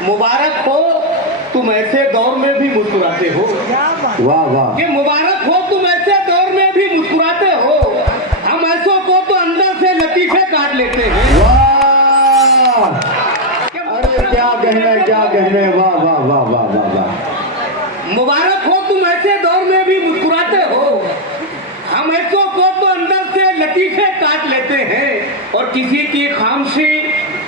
मुबारक हो तुम ऐसे दौर में भी मुस्कुराते हो। वाह वाह। ये मुबारक हो तुम ऐसे दौर में भी मुस्कुराते हो। हम ऐसों को तो अंदर से लतीफे काट लेते हैं। वाह, अरे क्या कहने, वाह वाह वाह वाह वाह वाह। मुबारक हो तुम ऐसे दौर में भी मुस्कुराते हो। हम ऐसों को तो अंदर से लतीफे काट लेते हैं और किसी की खामोशी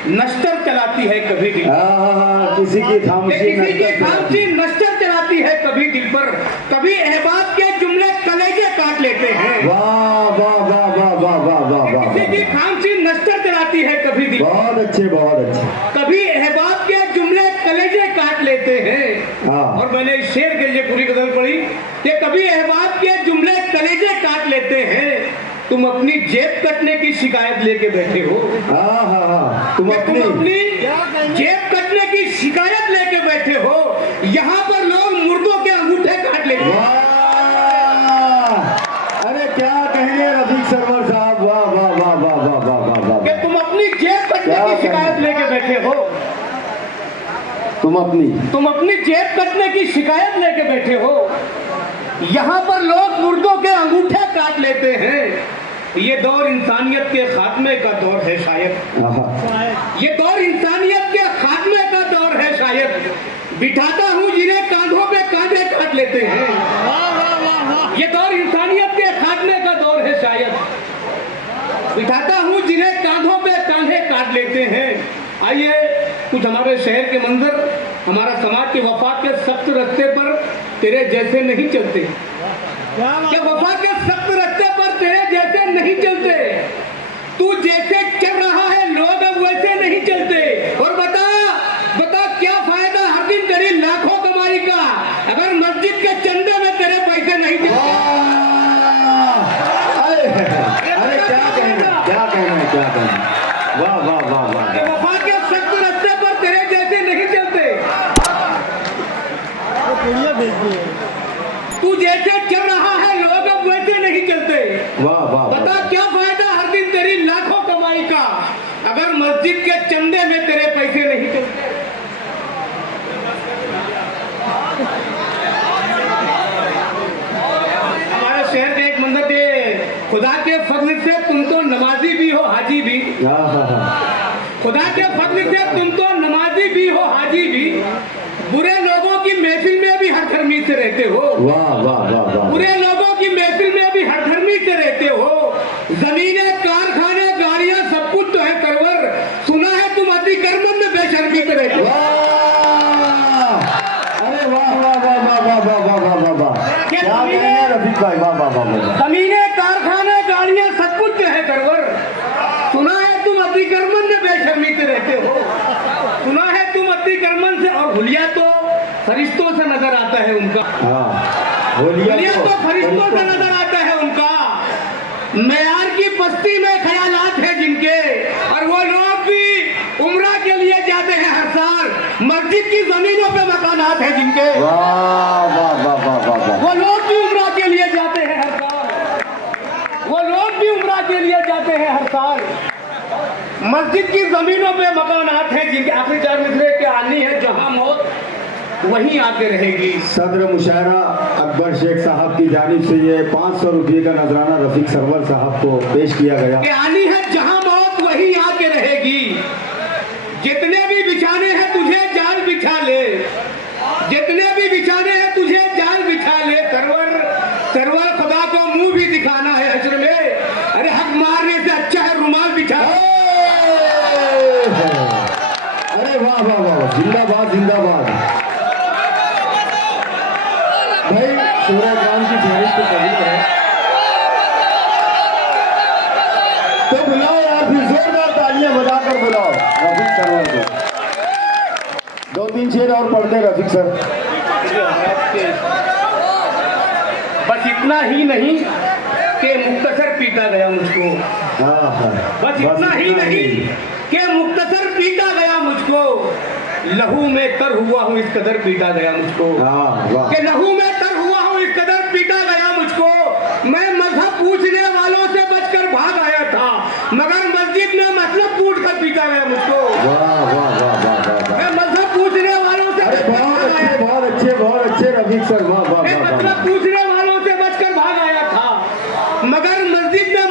नश्तर चलाती है कभी दिल पर। किसी की खामोशी नश्तर चलाती है कभी दिल पर। कभी अहबाब के जुमले कलेजे काट लेते हैं। वाह वाह वाह वाह वाह वाह वाह वाह। किसी की खामोशी नश्तर चलाती है कभी दिल। बहुत अच्छे बहुत अच्छे। कभी अहबाब के जुमले कलेजे काट लेते हैं। और मैंने इस शेर के लिए पूरी गजल पढ़ी कि कभी अहबाब के जुमले कलेजे काट लेते हैं। तुम अपनी जेब कटने की शिकायत लेके बैठे हो। तुम अपनी जेब कटने की शिकायत लेके बैठे हो। यहाँ पर लोग मुर्दों के अंगूठे काट लेते हैं। अरे क्या कहेंगे रफीक सरवर साहब, वाह वाह वाह वाह वाह वाह वाह वाह। कि तुम अपनी जेब कटने की शिकायत लेके बैठे हो। तुम अपनी जेब कटने की शिकायत लेके बैठे हो। यहाँ पर लोग मुर्दों के अंगूठे काट लेते हैं। ये दौर इंसानियत के खात्मे का दौर है शायद। ये दौर इंसानियत के खात्मे का दौर है शायद। बिठाता हूँ जिन्हें कांधों पे कांधे काट लेते हैं। ये दौर इंसानियत के खात्मे का दौर है शायद। बिठाता हूँ जिन्हें कांधों पे कांधे काट लेते हैं। आइए कुछ हमारे शहर के मंजर, हमारा समाज के वफा के सख्त रास्ते पर तेरे जैसे नहीं चलते। क्या वफा के सख्त रास्ते पर तेरे जैसे नहीं चलते। तू जैसे चल रहा है लोग अब वैसे नहीं चलते। और बता क्या फायदा हर दिन तेरी लाखों कमाई का अगर मस्जिद के चंदे में तेरे पैसे नहीं चलते। अरे क्या कहना, वाह वाह वाह वाह। वफा के सख्त रास्ते पर तेरे जैसे नहीं चलते। तू जैसे चल रहा है लोग अब वैसे नहीं चलते। वाह वाह। बता क्या फायदा हर दिन तेरी लाखों कमाई का अगर मस्जिद के चंदे में तेरे पैसे नहीं चलते। हमारे शहर के एक मंदिर थे, खुदा के फजल से तुम तो नमाजी भी हो हाजी भी। खुदा के फजल से तुम तो नमाजी भी हो हाजी भी। बुरे लोगों की महफिल में भी हरधर्मी से रहते हो। वाह वाह वाह वाह। बुरे लोगों की महफिल में भी हरधर्मी से रहते हो। जमीनें कारखाने गाड़ियां सब कुछ तो है सरवर। सुना है तुम अति कर्म में बेशर्मी से रहते हो। अरे वाह वाह वाह वाह वाह वाह वाह वाह वाह वाह। क्या कहेंगे रफीक भाई, वाह वाह वाह वाह। जमीनें कारखाने गाड़ियां सब कुछ तो है सरवर। सुना है तुम अति कर्म में बेशर्मी से रहते हो। सुना है तुम अति कर्मन से। और हुलिया तो फरिश्तों से नजर आता है उनका। हुलिया तो फरिश्तों से नजर आता है उनका। मेयार की बस्ती में ख्यालात है जिनके। और वो लोग भी उम्रा के लिए जाते हैं हर साल। मस्जिद की जमीनों पे मकानात है जिनके। वाह वाह वाह वाह वाह। वो लोग भी उम्रा के लिए जाते हैं हर साल। वो लोग भी उम्रा के लिए जाते हैं हर साल। मस्जिद की जमीनों पे मकानात हैं जिनके। आखिरी चार मिसरे के आनी है जहां मौत वहीं आके रहेगी। सदर मुशायरा अकबर शेख साहब की जानिब से ये 500 रुपये का नजराना रफीक सरवर साहब को पेश किया गया। कि आनी है जहां मौत वहीं आके रहेगी। जितने भी बिछाने हैं तुझे जाल बिछा ले। जितने भी बिछाने हैं तुझे जाल बिछा ले। सरवर खुदा को मुंह भी दिखाना है हश्र में। अरे हक मारने से अच्छा है रुमाल बिछा। अरे वाह वाह वाह, जिंदाबाद जिंदाबाद। भाई सूर्य ग्राम की फहरिस्त तो कभी है तो बुलाओ यार, फिर जोरदार तालियां बजाकर बुलाओ रफीक सरवर को। 2-3 शेर और पढ़ते रफीक सर। बस इतना ही नहीं कि मुख्तसर पीटा गया मुझको। बस इतना ही नहीं कि मुख्तसर पीटा गया मुझको। लहू में तर हुआ हूँ इस कदर पीटा गया मुझको। कि लहू में तर हुआ हूँ इस कदर पीटा गया मुझको। मैं मगर मस्जिद में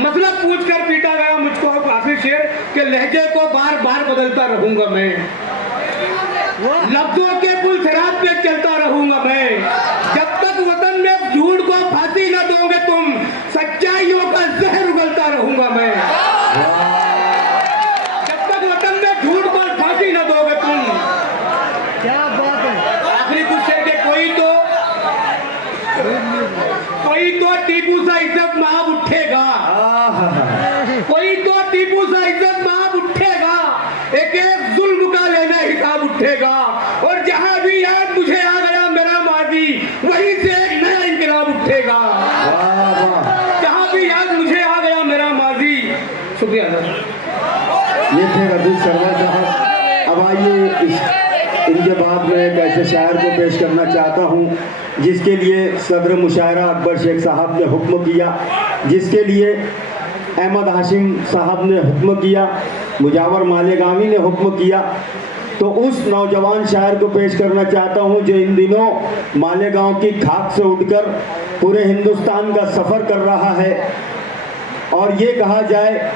मसला पूछ कर पीटा गया मुझको काफी शेर के लहजे को बार बार बदलता रहूंगा मैं, लफ्जों के पुल शराब पे चलता रहूंगा मैं, जब तक वतन में झूठ को फांसी न दोगे तुम, सच्चाइयों का जहर उगलता रहूंगा मैं, जब तक वतन में झूठ को फांसी न दोगे तुम। क्या बात है। आखिरी कुछ शेर के कोई तो टीपू सा इज्जत माब उठेगा, कोई तो टीपू सा इज्जत माब उठेगा, एक एक जुल्म का लेना हिसाब उठेगा, और जहां भी याद मुझे आ गया मेरा माजी, वहीं से एक नया इंकलाब उठेगा। जहां भी याद मुझे आ गया मेरा माजी। शुक्रिया सर। ये थे रफीक सरवर साहब। अब आइए इनके बाद में एक ऐसे शायर को पेश करना चाहता हूँ जिसके लिए सदर मुशायरा अकबर शेख साहब ने हुक्म किया, जिसके लिए अहमद हाशिम साहब ने हुक्म किया, मुजावर मालेगामी ने हुक्म किया। तो उस नौजवान शायर को पेश करना चाहता हूँ जो इन दिनों मालेगांव की खाक से उठकर पूरे हिंदुस्तान का सफ़र कर रहा है। और ये कहा जाए